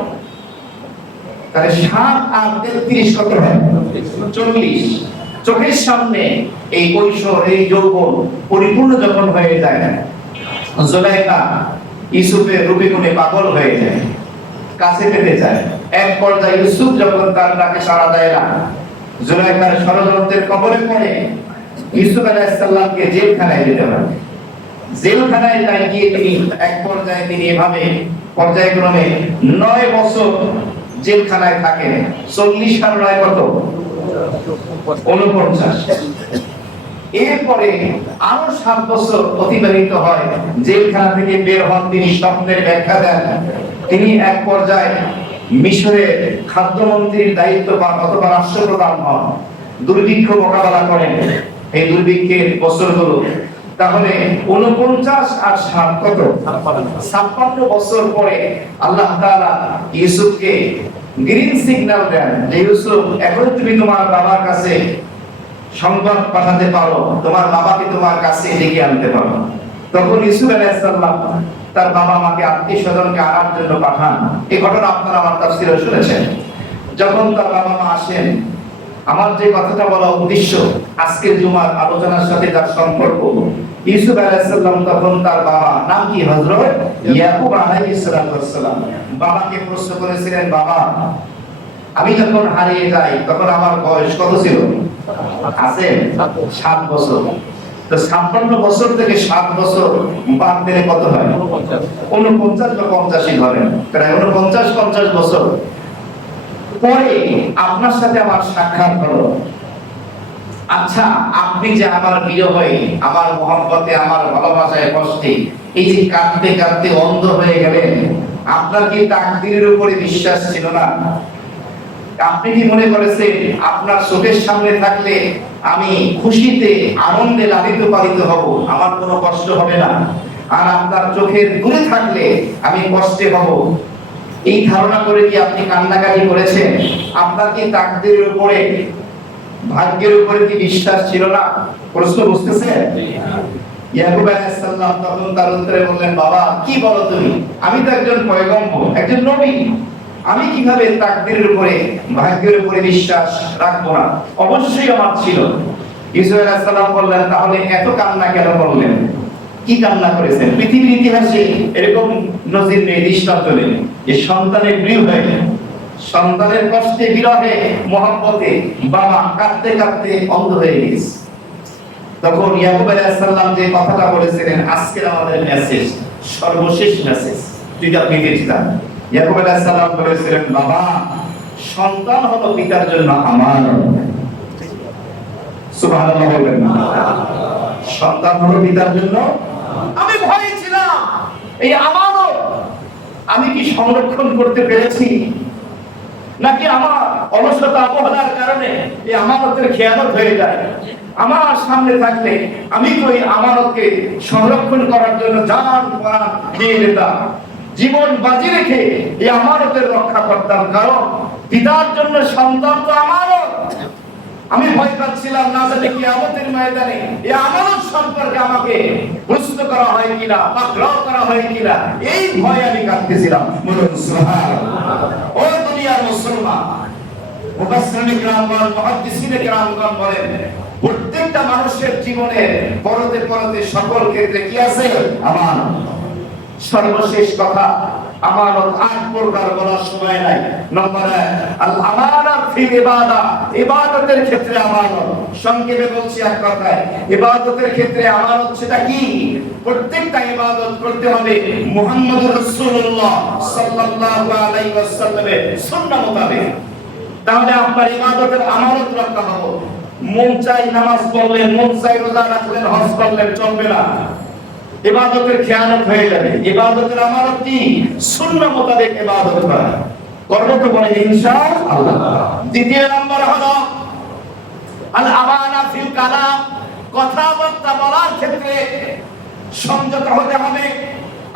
তাহলে 7 আর 33 কত হয়? 40। চোখের সামনে এই কৈশোর, এই যৌবন পরিপূর্ণ যখন হয়ে যায়, জুলাইখা ইউসুফের রূপে গুণে পাগল হয়ে যায়, কাছে পেতে চায়। এক পর্যায়ে ইউসুফ যখন তার ডাকে সাড়া দেয় না, জুলাইখার ষড়যন্ত্রের কবলে পড়ে ইউসুফ আলাইহিস সালামকে জেলখানায় যেতে হয়। জেলখানায় গিয়ে তিনি এক পর্যায়ে তিনি এভাবে পর্যায়ক্রমে 9 বছর জেলখানায় থাকেন। 40 আর 9 কত? 49। এরপরে আরো 7 বছর অতিবাহিত হয়। জেলখানা থেকে বের হন, তিনি স্বপ্নের ব্যাখ্যা দেন। তিনি এক পর্যায়ে মিশরের খাদ্যমন্ত্রীর দায়িত্ব পান অথবা রাষ্ট্রপ্রধান হন, দুর্ভিক্ষ মোকাবেলা করেন। এই দুর্ভিক্ষের বছরগুলো তাহলে 49 আর 7 কত? 56 বছর পরে আল্লাহ তাআলা ইউসুফকে গ্রিন সিগন্যাল দেন যে ইউসুফ, এখন তুমি তোমার বাবার কাছে সংবাদ পাঠাতে পারো, তোমার বাবাকে তোমার কাছে ডেকে আনতে পারো। তখন ইউসুফ আলাইহিস সালাম তার বাবা মাকে, আত্মীয় স্বজনকে আনার জন্য পাঠান। এই ঘটনা আপনারা আমার তাফসীরে শুনেছেন। যখন তার বাবা মা আসেন, আমার যে কথাটা বলা উদ্দেশ্য আজকের জুমার আলোচনার সাথে যার সম্পর্ক, ইউসুফ আলাইহিস সালাম তখন তার বাবা, নাম কি? হযরত ইয়াকুব আলাইহিস সালাম, বাবাকে প্রশ্ন করেছিলেন, বাবা আমি যখন হারিয়ে যাই তখন আমার বয়স কত ছিল? আছে 7 বছর। তো 56 বছর থেকে 7 বছর বাদ দিলে কত হয়? 49 বা 85 ধরেন, প্রায় 49-50 বছর পরে আপনার সাথে আমার সাক্ষাৎ হলো। আচ্ছা, আপনি যে আমার প্রিয় হয়ে, আমার মহব্বতে, আমার ভালোবাসায় কষ্টে এই যে কাঁদতে কাঁদতে অন্ধ হয়ে গেলেন, আপনার কি তাকদীরের উপরে বিশ্বাস ছিল না? আপনি কি মনে করেছেন আপনার চোখের সামনে থাকলে আমি খুশিতে আনন্দে লালিত পালিত হব, আমার কোনো কষ্ট হবে না, আর আপনার চোখের দূরে থাকলে আমি কষ্টে হব? এই ধারণা করে কি আপনি কান্নাকাটি করেছেন? আপনার কি তাকদীরের উপরে, ভাগ্যের উপরে কি বিশ্বাস ছিল না? প্রশ্ন বুঝতেছেন? ইয়াকুব আলাইহিস সালাম তখন তার উত্তরে বললেন, বাবা কি বলো তুমি, আমি তো একজন পয়গম্বর, একজন নবী, আমি কিভাবে তাকদীরের উপরে, ভাগ্যের উপরে বিশ্বাস রাখবো না? অবশ্যই আমার ছিল। ইউসুফ আলাইহিস সালাম বললেন, তাহলে এত কান্না কেন করলেন? কি কান্না করেছেন? পৃথিবীর ইতিহাসে এরকম নজির নেই, দৃষ্টান্ত নেই যে সন্তানের প্রিয় হয়ে, সন্তানের কষ্টে, বিরহে, মহব্বতে বাবা কাঁদতে কাঁদতে অন্ধ হয়ে গেছে। তখন ইয়াকুব আলাইহিস সালাম যে কথাটা বলেছিলেন, আজকের আমাদের মেসেজ, সর্বশেষ মেসেজ, যদি আপনি দেখতে চান, ইয়াকুব আলাইহিস সালাম বলেছিলেন, বাবা সন্তান হলো পিতার জন্য আমানত। সুবহানাল্লাহ বলবেন না? সন্তান হলো পিতার জন্য। আমি ভয়ে ছিলাম এই আমানত আমি কি সংরক্ষণ করতে পেরেছি, নাকি আমার অলসতা অবহেলার কারণে এই আমানতের খেয়ানত হয়ে যায়? আমার সামনে থাকলে আমি তো এই আমানতকে সংরক্ষণ করার জন্য জান প্রাণ দিয়ে দিতাম, জীবন বাজি রেখে এই আমানতের রক্ষা করতাম, কারণ পিতার জন্য সন্তান তো আমানত। আমি ভয় পাচ্ছিলাম না জানি কিয়ামতের ময়দানে এই আমানত সম্পর্কে আমাকে প্রশ্ন করা হয় কিনা, পাকড়াও করা হয় কিনা, এই ভয়ে আমি কাঁদতেছিলাম। বলুন সুবহানাল্লাহ। ও দুনিয়ার মুসলমান, মুফাসসিরিন কিরামগণ, মুহাদ্দিসিন কিরামগণ বলেন, প্রত্যেকটা মানুষের জীবনে পরতে পরতে সকল ক্ষেত্রে কি আছে? আমানত। সর্বশেষ কথা, আমানত 8 প্রকার বলার সময় নাই। নম্বর 1, আল আমানাত ফিল ইবাদা, ইবাদতের ক্ষেত্রে আমানত। সংক্ষেপে বলছি এক কথায়, ইবাদতের ক্ষেত্রে আমানত সেটা কি? প্রত্যেকটা ইবাদত করতে হবে মুহাম্মদুর রাসূলুল্লাহ সাল্লাল্লাহু আলাইহি ওয়াসাল্লামের সুন্নাহ মোতাবেক, তাহলে আপনার ইবাদতের আমানত রক্ষা হবে। মন চাই নামাজ পড়লেন, মন চাই রোজা রাখলেন, হজ করলেন, চলবে না, ইবাদতের খেয়ানত হয়ে যাবে। ইবাদতের আমানত কি? সুন্নাহ মোতাবেক ইবাদত করা, করব তো বলে ইনশাআল্লাহ। দ্বিতীয় নম্বর হলো আল আমানা ফিল কালাম, কথাবার্তা বলার ক্ষেত্রে সংযত হতে হবে।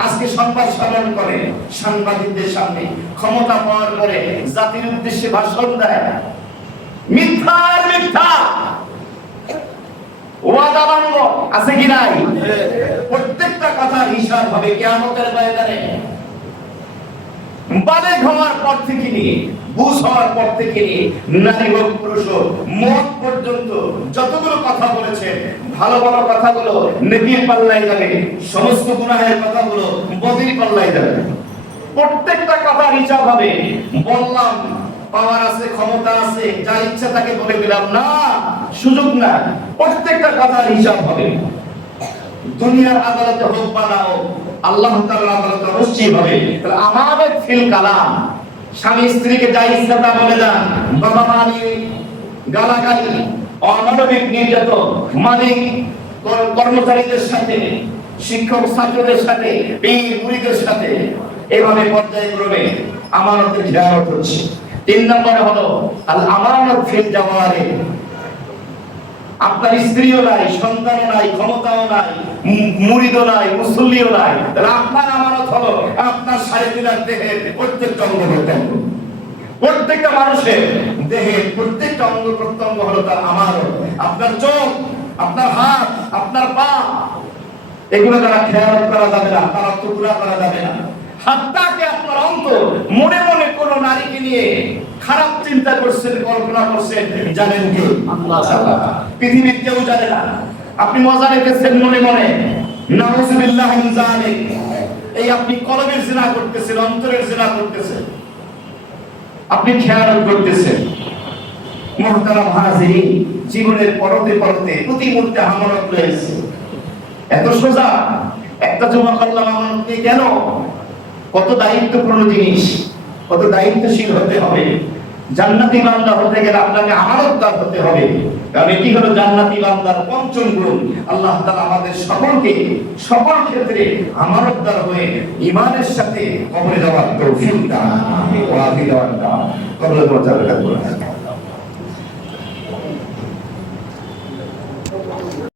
আজকে সংবাদ সম্মেলন করে, সাংবাদিকদের সামনে ক্ষমতা পাওয়ার পরে জাতির উদ্দেশ্যে ভাষণ দেয়, মিথ্যার মিথ্যা, ওয়াদা ভঙ্গ আছে কি নাই? প্রত্যেকটা কথা হিসাব হবে কিয়ামতের ময়দানে। বালেগ হওয়ার পর থেকে নিয়ে, বুঝ হওয়ার পর থেকে নিয়ে, নারী হোক পুরুষ হোক, মত পর্যন্ত যতগুলো কথা বলেছেন, ভালো ভালো কথাগুলো নেকির পাল্লায় যাবে, সমস্ত গুনাহের কথাগুলো বদির পাল্লায় যাবে। প্রত্যেকটা কথা হিসাব হবে। বললাম, পাওয়ার আছে, ক্ষমতা আছে, যা ইচ্ছা তাকে বলে দিলাম না, সুযোগ না, প্রত্যেকটা কথার হিসাব হবে। দুনিয়ার আদালতে হোক বা না হোক, আল্লাহ তাআলার আদালতে অবশ্যই হবে। তাহলে আমানত ফিল কালাম, স্বামী স্ত্রীকে যা ইচ্ছা তা বলে দেন, বাবা মানি গালাগালি, অমানবিক নির্যাতন, মালিক কর্মচারীদের সাথে, শিক্ষক ছাত্রদের সাথে, পীর মুরিদের সাথে, এভাবে পর্যায়ক্রমে আমানতের খেয়ানত হচ্ছে। 3 নম্বরে হলো আল আমানত ফিল জাওয়ারি, আপনার স্ত্রীও নাই, সন্তানও নাই, ক্ষমতাও নাই, মুরিদও নাই, মুসল্লিও নাই, তাহলে আপনার আমানত হলো আপনার 3.5 দেহের প্রত্যেকটা অঙ্গ প্রত্যঙ্গ। প্রত্যেকটা মানুষের দেহের প্রত্যেকটা অঙ্গ প্রত্যঙ্গ হলো তার আমানত। আপনার চোখ, আপনার হাত, আপনার পা, এগুলো তারা খেয়াল করা যাবে না, তারা টুকরা করা যাবে না। হাতটাকে আপনার অন্তর, মনে মনে কোন নারীকে নিয়ে খারাপ চিন্তা করছেন, কল্পনা করছেন, জানেন কি? আল্লাহ তাআলা। পৃথিবীর কেউ জানে না। আপনি মজা নিতেছেন মনে মনে, নাউযুবিল্লাহি মিন যালিক। এই আপনি কলবের জিনা করতেছেন, অন্তরের জিনা করতেছেন। আপনি খেয়াল করতেছেন। মুহতারাম হাজিরিন, জীবনের পরতে পরতে প্রতি মুহূর্তে আমানত রয়েছে। এত সোজা একটা জমা করলাম আমানত নিয়ে কেন? কত দায়িত্বপূর্ণ জিনিস, কত দায়িত্বশীল হতে হবে। জান্নাতি বান্দা হতে গেলে আপনাকে আমানতদার হতে হবে, কারণ এটি হলো জান্নাতি বান্দার পঞ্চম গুণ। আল্লাহ তাআলা আমাদের সকলকে সকল ক্ষেত্রে আমানতদার হয়ে ঈমানের সাথে কবরে যাওয়ার তৌফিক দান, ওয়াফি দান, কবরে যাওয়ার